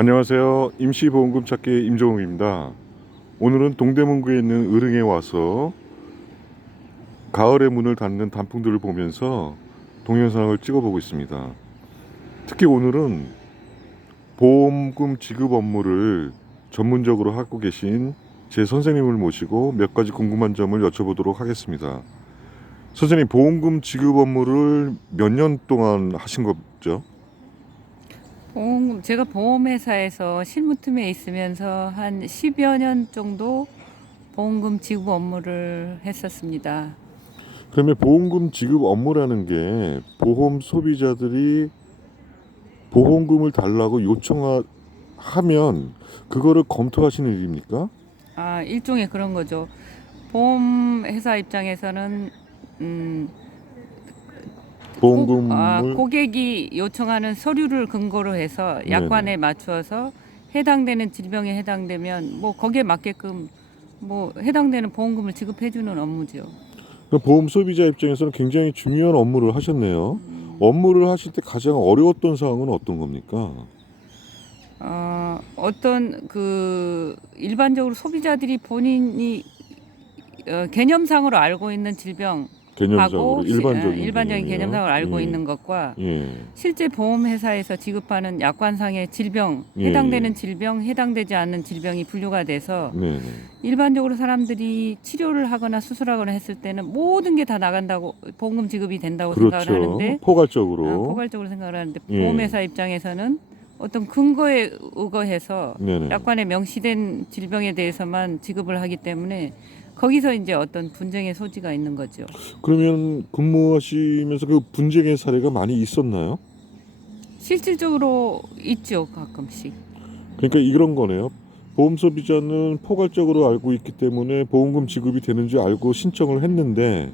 안녕하세요. 임시보험금 찾기 임종욱입니다. 오늘은 동대문구에 있는 의릉에 와서 가을의 문을 닫는 단풍들을 보면서 동영상을 찍어보고 있습니다. 특히 오늘은 보험금 지급 업무를 전문적으로 하고 계신 제 선생님을 모시고 몇 가지 궁금한 점을 여쭤보도록 하겠습니다. 선생님, 보험금 지급 업무를 몇 년 동안 하신 거죠? 제가 보험회사에서 실무팀에 있으면서 한 10여 년 정도 보험금 지급 업무를 했었습니다. 그러면 보험금 지급 업무라는 게 보험 소비자들이 보험금을 달라고 요청하면 그거를 검토하시는 일입니까? 일종의 그런 거죠. 보험회사 입장에서는 보험금을 고객이 요청하는 서류를 근거로 해서 약관에 맞추어서 해당되는 질병에 해당되면 거기에 맞게끔 해당되는 보험금을 지급해주는 업무죠. 보험 소비자 입장에서는 굉장히 중요한 업무를 하셨네요. 업무를 하실 때 가장 어려웠던 사항은 어떤 겁니까? 어떤 일반적으로 소비자들이 본인이 개념상으로 알고 있는 질병하고 개념상으로 일반적인 개념이요. 개념상으로 알고 예. 있는 것과 예. 실제 보험회사에서 지급하는 약관상의 질병, 예, 해당되는 예. 질병, 해당되지 않는 질병이 분류가 돼서 네네. 일반적으로 사람들이 치료를 하거나 수술하거나 했을 때는 모든 게 다 나간다고 보험금 지급이 된다고 생각을 그렇죠. 하는데 포괄적으로. 포괄적으로 생각을 하는데 예. 보험회사 입장에서는 어떤 근거에 의거해서 네네. 약관에 명시된 질병에 대해서만 지급을 하기 때문에 거기서 이제 어떤 분쟁의 소지가 있는 거죠. 그러면 근무하시면서 그 분쟁의 사례가 많이 있었나요? 실질적으로 있죠, 가끔씩. 그러니까 이런 거네요. 보험 소비자는 포괄적으로 알고 있기 때문에 보험금 지급이 되는지 알고 신청을 했는데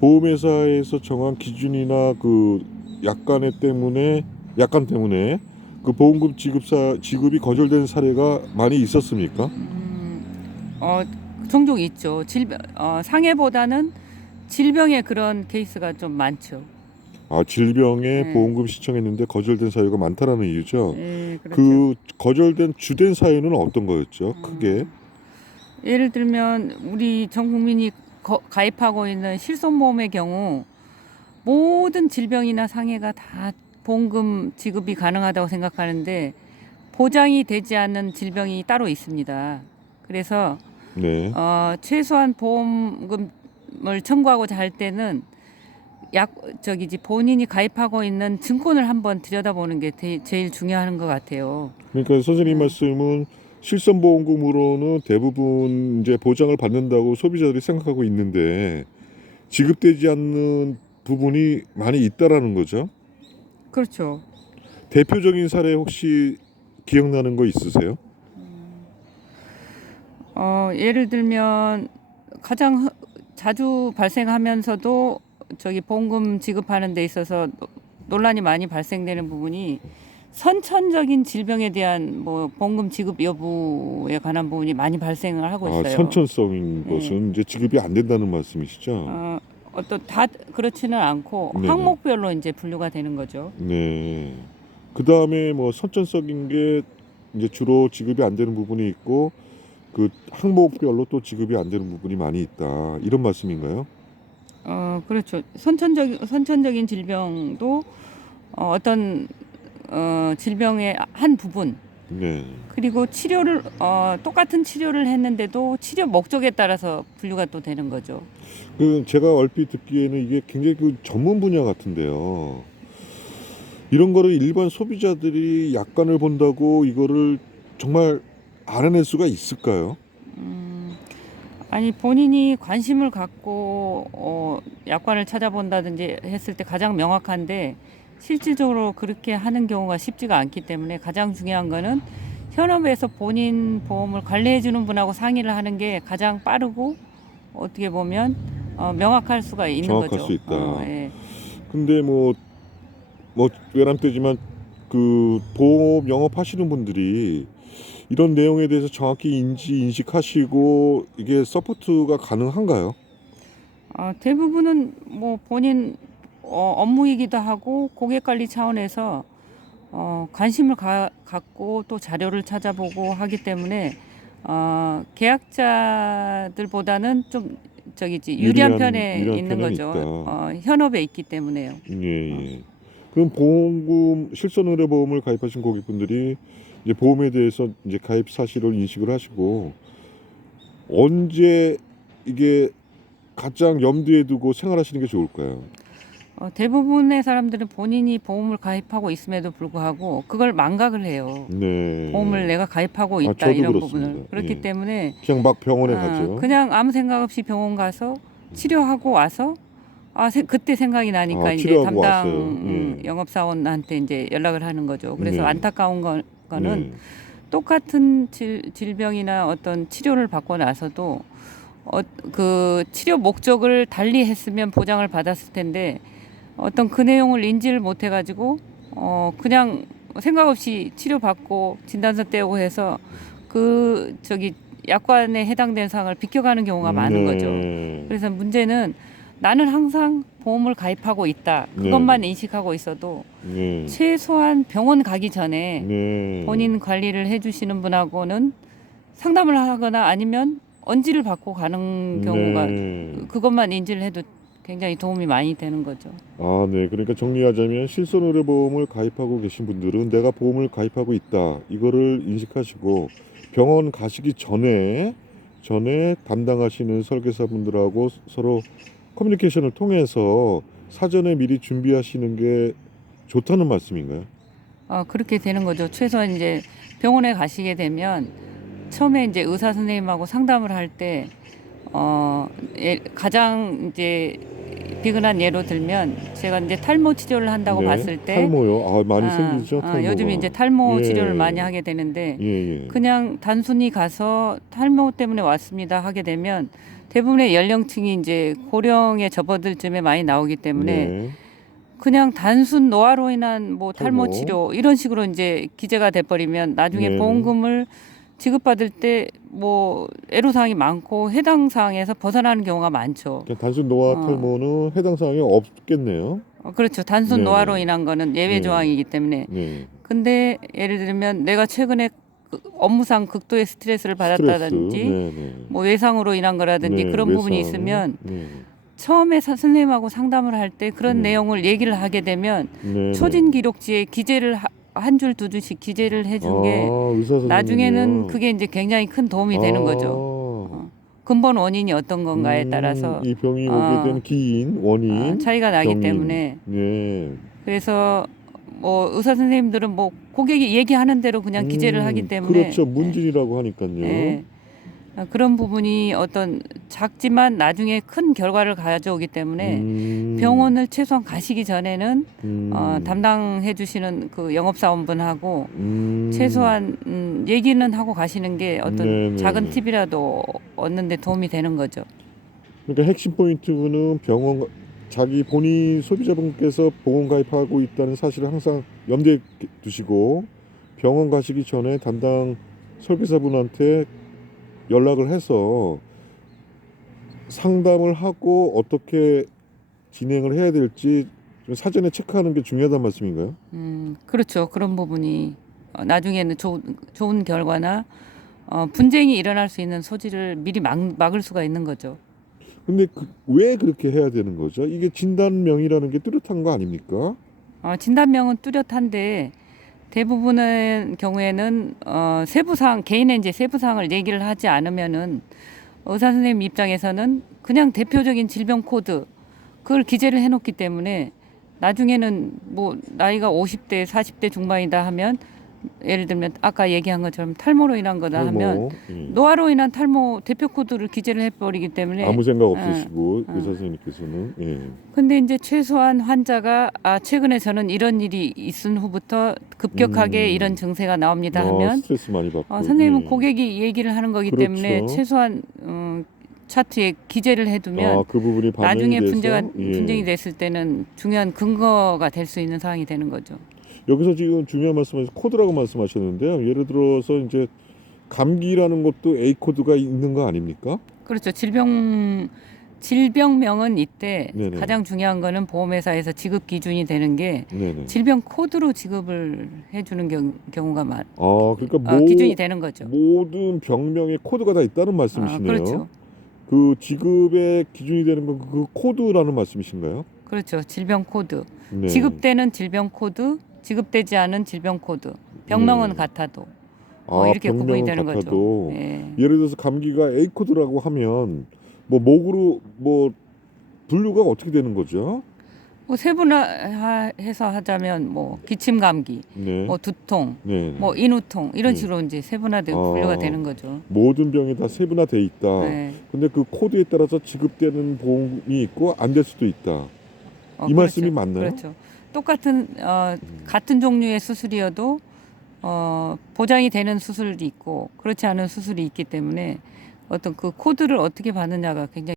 보험회사에서 정한 기준이나 그 약관 때문에 그 보험금 지급이 거절된 사례가 많이 있었습니까? 어, 종종 있죠. 상해보다는 질병의 그런 케이스가 좀 많죠. 질병에 예, 보험금 신청했는데 거절된 사유가 많다라는 이유죠. 예, 그렇죠. 그 거절된 주된 사유는 어떤 거였죠? 크게. 예를 들면 우리 전 국민이 가입하고 있는 실손보험의 경우 모든 질병이나 상해가 다 보험금 지급이 가능하다고 생각하는데 보장이 되지 않는 질병이 따로 있습니다. 그래서 네. 최소한 보험금을 청구하고자 할 때는 본인이 가입하고 있는 증권을 한번 들여다보는 게 제일 중요한 것 같아요. 그러니까 선생님 말씀은 실손보험금으로는 대부분 이제 보장을 받는다고 소비자들이 생각하고 있는데 지급되지 않는 부분이 많이 있다라는 거죠. 그렇죠. 대표적인 사례 혹시 기억나는 거 있으세요? 예를 들면 가장 자주 발생하면서도 보험금 지급하는 데 있어서 논란이 많이 발생되는 부분이 선천적인 질병에 대한 보험금 지급 여부에 관한 부분이 많이 발생을 하고 있어요. 선천성인 예. 것은 이제 지급이 안 된다는 말씀이시죠? 어떤 다 그렇지는 않고 네네. 항목별로 이제 분류가 되는 거죠. 네. 그 다음에 뭐 선천성인 게 이제 주로 지급이 안 되는 부분이 있고 그 항목별로 또 지급이 안 되는 부분이 많이 있다. 이런 말씀인가요? 그렇죠. 선천적인 질병도 어떤 질병의 한 부분, 네. 그리고 똑같은 치료를 했는데도 치료 목적에 따라서 분류가 또 되는 거죠. 제가 얼핏 듣기에는 이게 굉장히 그 전문 분야 같은데요. 이런 거를 일반 소비자들이 약관을 본다고 이거를 정말 알아낼 수가 있을까요? 아니, 본인이 관심을 갖고 약관을 찾아본다든지 했을 때 가장 명확한데 실질적으로 그렇게 하는 경우가 쉽지가 않기 때문에 가장 중요한 거는 현업에서 본인 보험을 관리해 주는 분하고 상의를 하는 게 가장 빠르고 어떻게 보면 명확할 수가 있는 정확할 거죠. 수 있다. 예. 근데 외람되지만 그 보험 영업하시는 분들이 이런 내용에 대해서 정확히 인식하시고 이게 서포트가 가능한가요? 대부분은 본인 업무이기도 하고 고객 관리 차원에서 관심을 갖고 또 자료를 찾아보고 하기 때문에 계약자들보다는 좀 유리한 편에 유리한 있는 편은 거죠. 있다. 현업에 있기 때문에요. 예. 그럼 보험금 실손의료보험을 가입하신 고객분들이 이제 보험에 대해서 이제 가입 사실을 인식을 하시고 언제 이게 가장 염두에 두고 생활하시는 게 좋을까요? 대부분의 사람들은 본인이 보험을 가입하고 있음에도 불구하고 그걸 망각을 해요. 네. 보험을 내가 가입하고 있다 저도 이런 그렇습니다. 부분을. 그렇기 예. 때문에 그냥 막 병원에 가죠. 그냥 아무 생각 없이 병원 가서 치료하고 와서 그때 생각이 나니까 이제 치료하고 담당 왔어요. 예. 영업사원한테 이제 연락을 하는 거죠. 그래서 네. 안타까운 거는 네. 똑같은 질병이나 어떤 치료를 받고 나서도 그 치료 목적을 달리 했으면 보장을 받았을 텐데 어떤 그 내용을 인지를 못 해가지고 그냥 생각 없이 치료받고 진단서 떼고 해서 약관에 해당된 사항을 비껴가는 경우가 많은 거죠. 네. 그래서 문제는 나는 항상 보험을 가입하고 있다. 그것만 인식하고 있어도 네. 최소한 병원 가기 전에 네. 본인 관리를 해주시는 분하고는 상담을 하거나 아니면 언지를 받고 가는 경우가 네. 그것만 인지를 해도 굉장히 도움이 많이 되는 거죠. 네. 그러니까 정리하자면 실손의료보험을 가입하고 계신 분들은 내가 보험을 가입하고 있다. 이거를 인식하시고 병원 가시기 전에 담당하시는 설계사분들하고 서로 커뮤니케이션을 통해서 사전에 미리 준비하시는 게 좋다는 말씀인가요? 그렇게 되는 거죠. 최소한 이제 병원에 가시게 되면 처음에 이제 의사 선생님하고 상담을 할 때 가장 이제 비근한 예로 들면 제가 이제 탈모 치료를 한다고 네. 봤을 때 탈모요. 많이 생기죠, 탈모가. 요즘 이제 탈모 예. 치료를 많이 하게 되는데 예. 그냥 단순히 가서 탈모 때문에 왔습니다 하게 되면 대부분의 연령층이 이제 고령에 접어들 쯤에 많이 나오기 때문에 네. 그냥 단순 노화로 인한 뭐 탈모 탈모. 치료 이런 식으로 이제 기재가 돼버리면 나중에 네네. 보험금을 지급받을 때 뭐 애로사항이 많고 해당 사항에서 벗어나는 경우가 많죠. 그냥 단순 노화 탈모는 해당 사항이 없겠네요. 그렇죠. 단순 네네. 노화로 인한 거는 예외 네. 조항이기 때문에. 네. 근데 예를 들면 내가 최근에 업무상 극도의 스트레스를 받았다든지 네네. 뭐 외상으로 인한 거라든지 네, 그런 부분이 외상. 있으면 네. 처음에 선생님하고 상담을 할 때 그런 네. 내용을 얘기를 하게 되면 네네. 초진 기록지에 기재를 한 줄 두 줄씩 기재를 해준 게 의사 선생님이요. 나중에는 그게 이제 굉장히 큰 도움이 되는 거죠. 근본 원인이 어떤 건가에 따라서 이 병이 오게 된 기인, 원인, 차이가 나기 병인. 때문에 네. 그래서 뭐 의사 선생님들은 뭐 고객이 얘기하는 대로 그냥 기재를 하기 때문에 그렇죠. 문진이라고 하니까요. 네. 그런 부분이 어떤 작지만 나중에 큰 결과를 가져오기 때문에 병원을 최소한 가시기 전에는 담당해 주시는 그 영업사원분하고 최소한 얘기는 하고 가시는 게 어떤 네네. 작은 팁이라도 얻는 데 도움이 되는 거죠. 그러니까 핵심 포인트는 병원 자기 본인 소비자분께서 보험 가입하고 있다는 사실을 항상 염두에 두시고 병원 가시기 전에 담당 설계사분한테 연락을 해서 상담을 하고 어떻게 진행을 해야 될지 좀 사전에 체크하는 게 중요하다는 말씀인가요? 그렇죠. 그런 부분이 나중에는 좋은 결과나 분쟁이 일어날 수 있는 소지를 미리 막을 수가 있는 거죠. 근데 왜 그렇게 해야 되는 거죠? 이게 진단명이라는 게 뚜렷한 거 아닙니까? 진단명은 뚜렷한데 대부분의 경우에는 세부사항 개인의 이제 세부사항을 얘기를 하지 않으면은 의사 선생님 입장에서는 그냥 대표적인 질병 코드 그걸 기재를 해놓기 때문에 나중에는 뭐 나이가 50대 40대 중반이다 하면 예를 들면 아까 얘기한 것처럼 탈모로 인한 거다 하면 노화로 인한 탈모 대표 코드를 기재를 해버리기 때문에 아무 생각 없으시고 의사 선생님께서는 근데 이제 최소한 환자가 최근에 저는 이런 일이 있은 후부터 급격하게 이런 증세가 나옵니다 하면 스트레스 많이 받고 선생님은 고객이 얘기를 하는 거기 그렇죠. 때문에 최소한 차트에 기재를 해두면 그 부분이 나중에 돼서, 분쟁이 됐을 때는 중요한 근거가 될 수 있는 사항이 되는 거죠. 여기서 지금 중요한 말씀하셔서 코드라고 말씀하셨는데요. 예를 들어서 이제 감기라는 것도 A 코드가 있는 거 아닙니까? 그렇죠. 질병명은 이때 네네. 가장 중요한 거는 보험회사에서 지급 기준이 되는 게 네네. 질병 코드로 지급을 해주는 경우가 그러니까 기준이 되는 거죠. 모든 병명에 코드가 다 있다는 말씀이시네요. 그렇죠. 그 지급의 기준이 되는 건 그 코드라는 말씀이신가요? 그렇죠. 질병 코드. 네. 지급되는 질병 코드, 지급되지 않은 질병 코드. 병명은 네. 같아도 이렇게 구분이 병명은 되는 같아도 거죠. 예. 예를 들어서 감기가 A 코드라고 하면 뭐 목으로 뭐 분류가 어떻게 되는 거죠? 뭐 세분화해서 하자면 뭐 기침 감기, 네. 뭐 두통, 네. 뭐 인후통 이런 네. 식으로 이제 세분화되고 분류가 되는 거죠. 모든 병이 다 세분화돼 있다. 네. 근데 그 코드에 따라서 지급되는 보험이 있고 안 될 수도 있다. 이 말씀이 그렇죠. 맞나요? 그렇죠. 똑같은 같은 종류의 수술이어도 보장이 되는 수술이 있고 그렇지 않은 수술이 있기 때문에 어떤 그 코드를 어떻게 받느냐가 굉장히